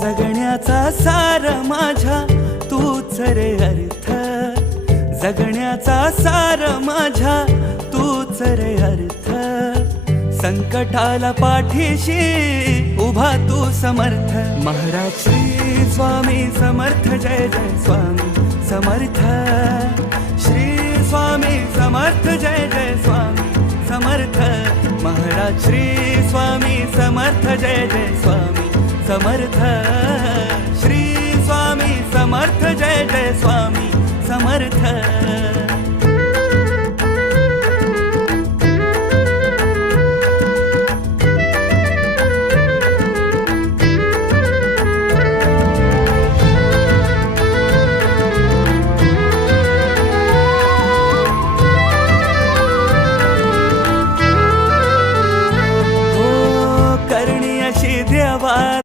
जगण्याचा सार माझ्या तूच रे अर्थ, जगण्याचा सार माझ्या तूच रे अर्थ. संकटाला पाठीशी उभा तू समर्थ. महाराज श्री स्वामी समर्थ, जय जय स्वामी समर्थ. श्री स्वामी समर्थ, जय जय स्वामी समर्थ. महाराज श्री स्वामी समर्थ, जय जय स्वामी समर्थ. श्री स्वामी समर्थ, जय जय स्वामी समर्थ.